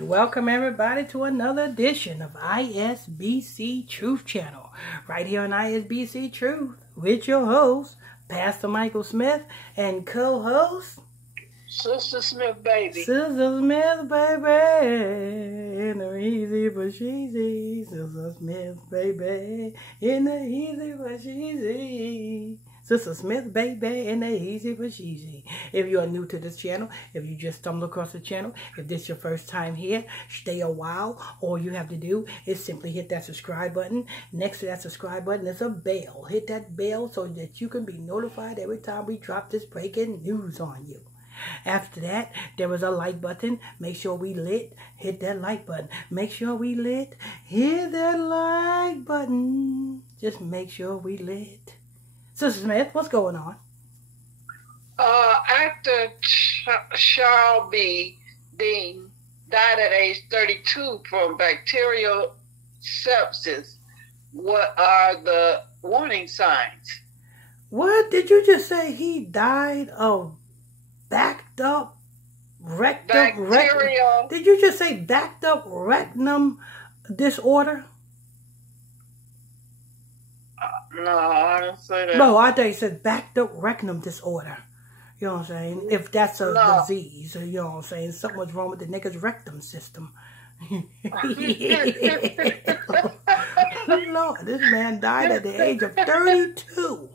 Welcome everybody to another edition of ISBC Truth Channel. Right here on ISBC Truth with your host, Pastor Michael Smith, and co-host, Sister Smith, baby. Sister Smith, baby. In the easy but cheesy. Sister Smith, baby. In the easy but cheesy. Sister Smith, baby, in the easy but cheesy. If you are new to this channel, if you just stumbled across the channel, if this is your first time here, stay a while. All you have to do is simply hit that subscribe button. Next to that subscribe button is a bell. Hit that bell so that you can be notified every time we drop this breaking news on you. After that, there is a like button. Make sure we lit. Hit that like button. Make sure we lit. Hit that like button. Just make sure we lit. Sister Smith, what's going on? Actor Charlbi Dean died at age 32 from bacterial sepsis. What are the warning signs? What did you just say? He died of backed up rectum? Bacterial. Did you just say backed up rectum disorder? No, I didn't say that. No, I thought you said backed up rectum disorder. You know what I'm saying? If that's a disease, you know what I'm saying? Something's wrong with the nigga's rectum system. Lord, this man died at the age of 32.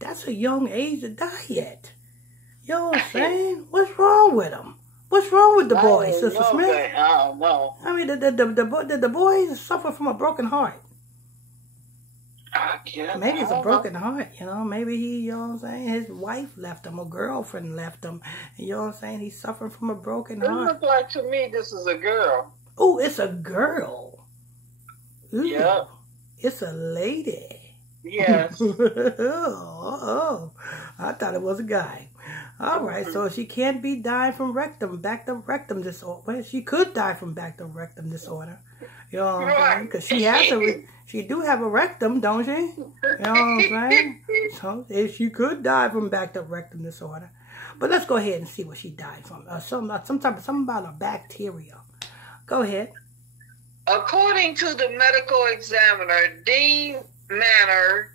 That's a young age to die at. You know what I'm saying? What's wrong with him? What's wrong with the boy, Sister Smith? I don't know. I mean, the boy suffer from a broken heart. Maybe it's a broken heart, you know. Maybe he, you know what I'm saying, his wife left him, a girlfriend left him. You know what I'm saying? He's suffering from a broken heart. It looks like to me this is a girl. Oh, it's a girl. Ooh, yeah. It's a lady. Yes. Oh, I thought it was a guy. All right, so she can't be dying from backed up rectum disorder. Well, she could die from backed up rectum disorder. You know what I'm saying? Because she has she do have a rectum, don't she? You know what I'm saying? So she could die from backed up rectum disorder. But let's go ahead and see what she died from. Something about a bacteria. Go ahead. According to the medical examiner, Dean's manner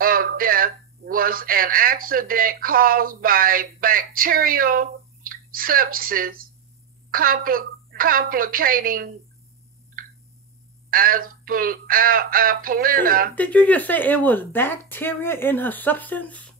of death was an accident caused by bacterial sepsis, complicating Apolline. Did you just say it was bacteria in her substance?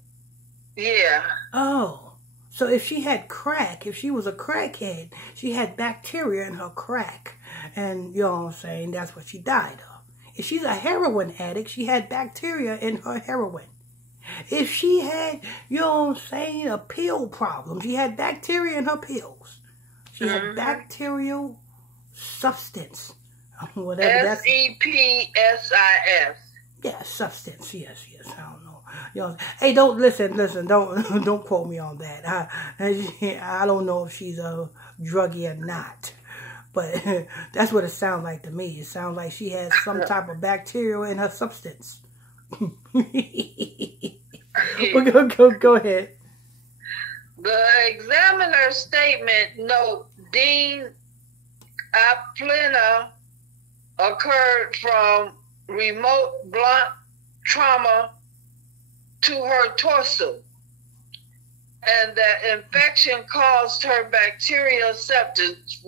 Yeah. Oh, so if she had crack, if she was a crackhead, she had bacteria in her crack. And, you know what I'm saying, that's what she died of. If she's a heroin addict, she had bacteria in her heroin. If she had, you know what I'm saying, a pill problem, she had bacteria in her pills. She had bacterial substance. Whatever that's. SEPSIS. Yeah, substance. Yes. I don't know. You know, hey, don't listen. Don't quote me on that. I don't know if she's a druggie or not, but that's what it sounds like to me. It sounds like she has some type of bacteria in her substance. Go ahead. The examiner's statement note Dean Apolline occurred from remote blunt trauma to her torso, and that infection caused her bacterial sepsis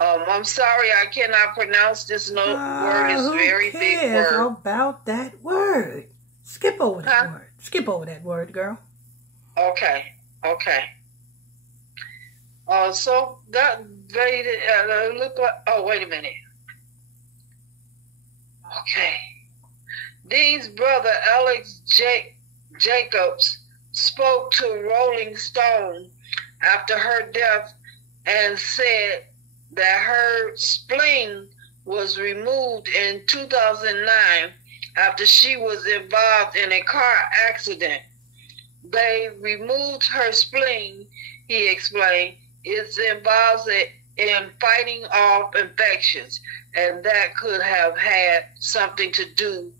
I'm sorry, I cannot pronounce this word. It's very big word. Who cares about that word? Skip over that word. Skip over that word, girl. Okay. So that look like. Oh, wait a minute. Okay. Dean's brother Alex Jacobs spoke to Rolling Stone after her death and said that her spleen was removed in 2009 after she was involved in a car accident. They removed her spleen, he explained. It involves in fighting off infections, and that could have had something to do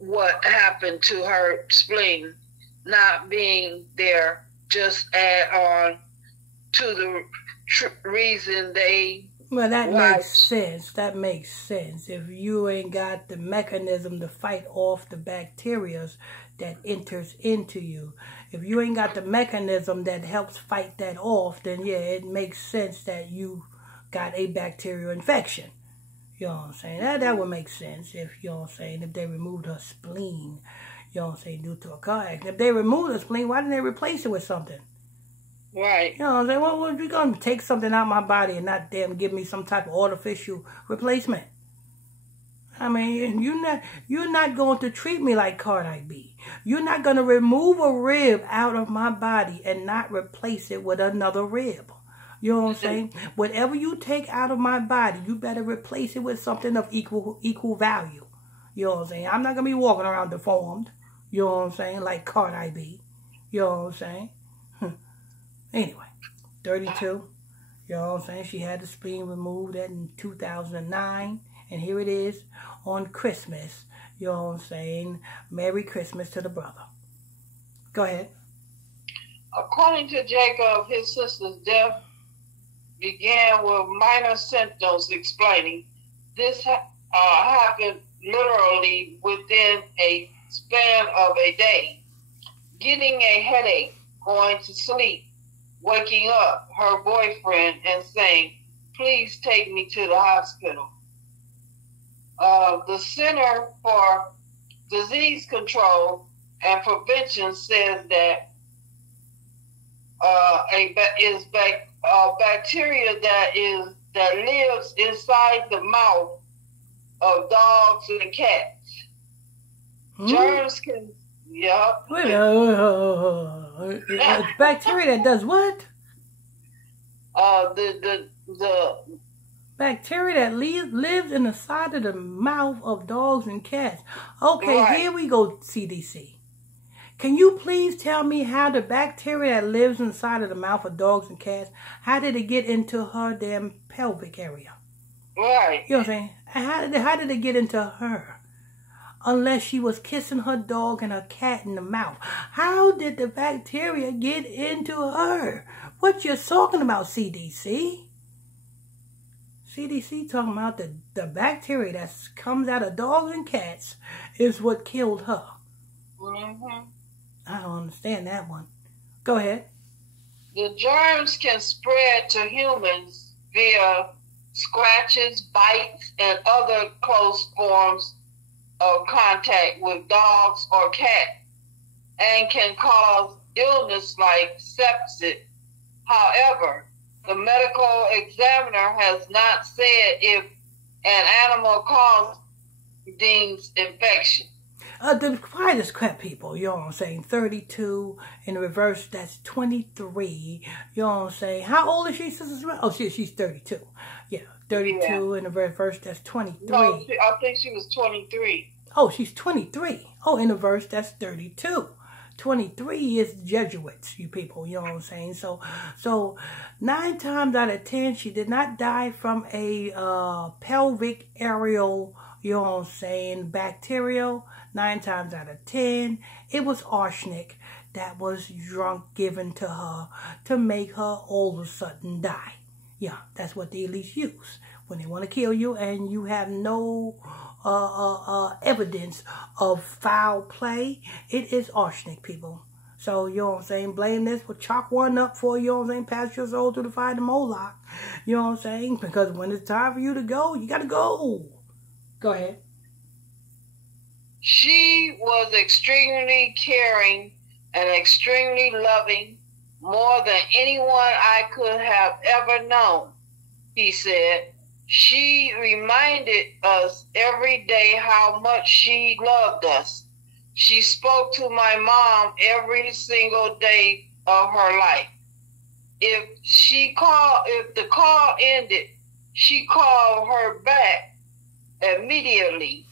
what happened to her spleen not being there just add on to the reason they. Well, that makes sense. That makes sense. If you ain't got the mechanism to fight off the bacteria that enters into you, if you ain't got the mechanism that helps fight that off, then yeah, it makes sense that you got a bacterial infection. You know what I'm saying? That would make sense if, you know what I'm saying, if they removed her spleen, you know what I'm saying, due to a car accident. If they removed her spleen, why didn't they replace it with something? Right. You know what I'm saying? Well, you're going to take something out of my body and not damn give me some type of artificial replacement. I mean, you're not going to treat me like Charlbi. You're not going to remove a rib out of my body and not replace it with another rib. You know what I'm saying? Whatever you take out of my body, you better replace it with something of equal value. You know what I'm saying? I'm not going to be walking around deformed. You know what I'm saying? Like Charlbi. You know what I'm saying? Anyway, 32. You know what I'm saying? She had the spleen removed in 2009. And here it is on Christmas. You know what I'm saying? Merry Christmas to the brother. Go ahead. According to Jacob, his sister's death began with minor symptoms, explaining this happened literally within a span of a day. Getting a headache, going to sleep, waking up her boyfriend and saying, "Please take me to the hospital." The Center for Disease Control and Prevention says that bacteria that lives inside the mouth of dogs and cats. Germs can, yeah. Wait, bacteria that does what? The bacteria that lives in the side of the mouth of dogs and cats. Okay, right. Here we go, CDC. Can you please tell me how the bacteria that lives inside of the mouth of dogs and cats, how did it get into her damn pelvic area? Right. You know what I'm saying? How did it get into her? Unless she was kissing her dog and her cat in the mouth. How did the bacteria get into her? What you talking about, CDC? CDC talking about the bacteria that comes out of dogs and cats is what killed her. Mm-hmm. I don't understand that one. Go ahead. The germs can spread to humans via scratches, bites, and other close forms of contact with dogs or cats, and can cause illness like sepsis. However, the medical examiner has not said if an animal caused these infections. The quietest crap, people, you know what I'm saying? 32, in reverse, that's 23. You know what I'm saying? How old is she, Sister Smith? Oh, she's 32. Yeah, 32, yeah. In the reverse, that's 23. No, I think she was 23. Oh, she's 23. Oh, in the verse, that's 32. 23 is Jesuits, you people, you know what I'm saying? So 9 times out of 10, she did not die from a pelvic aerial, you know what I'm saying, bacterial. 9 times out of 10, it was arsenic that was drunk given to her to make her all of a sudden die. Yeah, that's what the elites use when they want to kill you and you have no evidence of foul play. It is arsenic, people. So, you know what I'm saying, blame this, but chalk one up for, you know what I'm saying, pass your soul through the fire to Moloch. You know what I'm saying? Because when it's time for you to go, you got to go. Go ahead. She was extremely caring and extremely loving, more than anyone I could have ever known, he said. She reminded us every day how much she loved us. She spoke to my mom every single day of her life. If the call ended, she called her back immediately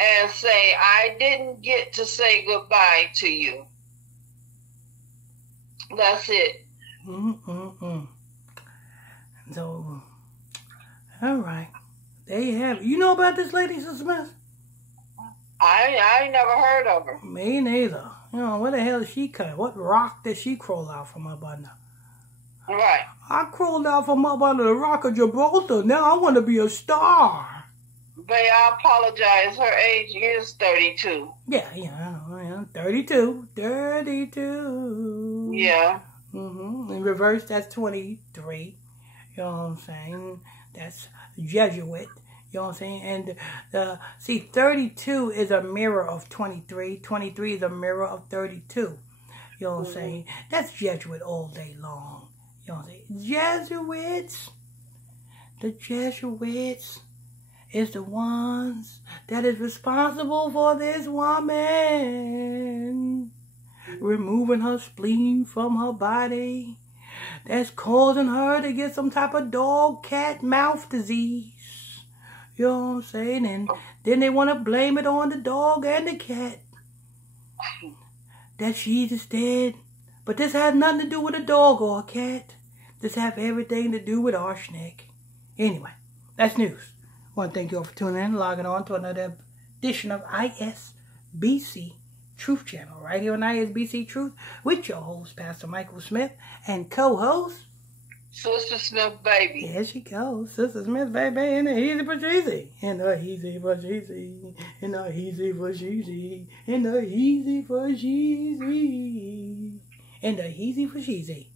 and say, "I didn't get to say goodbye to you." That's it. So, all right. There you have it. You know about this lady, Sister Smith? I ain't never heard of her. Me neither. You know, where the hell did she come? What rock did she crawl out from up under? Right. I crawled out from up under the rock of Gibraltar. Now I want to be a star. Babe, I apologize. Her age is 32. Yeah, I know. 32. 32. Yeah. In reverse, that's 23. You know what I'm saying? That's Jesuit. You know what I'm saying? And see, 32 is a mirror of 23. 23 is a mirror of 32. You know what I'm saying? That's Jesuit all day long. You know what I'm saying? Jesuits. The Jesuits is the ones that is responsible for this woman removing her spleen from her body. That's causing her to get some type of dog, cat, mouth disease. You know what I'm saying? And then they want to blame it on the dog and the cat. That she's is dead. But this has nothing to do with a dog or a cat. This have everything to do with arsenic. Anyway, that's news. I want to thank you all for tuning in and logging on to another edition of ISBC Truth Channel. Right here on ISBC Truth with your host, Pastor Michael Smith, and co-host, Sister Smith, baby. There she goes. Sister Smith, baby, in the easy but easy. In the easy but easy. In the easy but easy. In the easy but easy. In the easy but easy.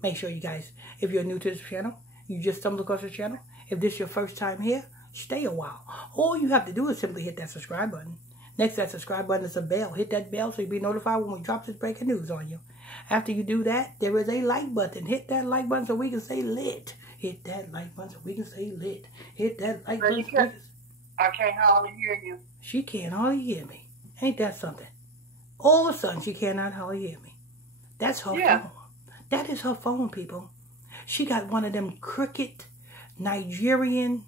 Make sure you guys, if you're new to this channel, you just stumbled across the channel. If this is your first time here, stay a while. All you have to do is simply hit that subscribe button. Next to that subscribe button is a bell. Hit that bell so you'll be notified when we drop this breaking news on you. After you do that, there is a like button. Hit that like button so we can say lit. Hit that like button so we can say lit. Hit that like button so we can... I can't hardly hear you. She can't hardly hear me. Ain't that something? All of a sudden, she cannot hardly hear me. That's her phone. That is her phone, people. She got one of them crooked Nigerian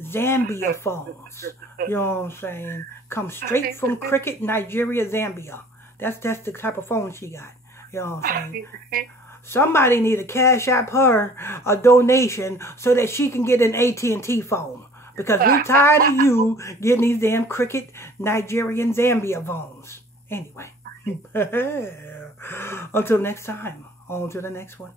Zambia phones. You know what I'm saying? Come straight from cricket, Nigeria, Zambia. That's the type of phone she got. You know what I'm saying? Somebody need to cash app her a donation so that she can get an AT&T phone. Because we're tired of you getting these damn cricket Nigerian Zambia phones. Anyway. Until next time. On to the next one.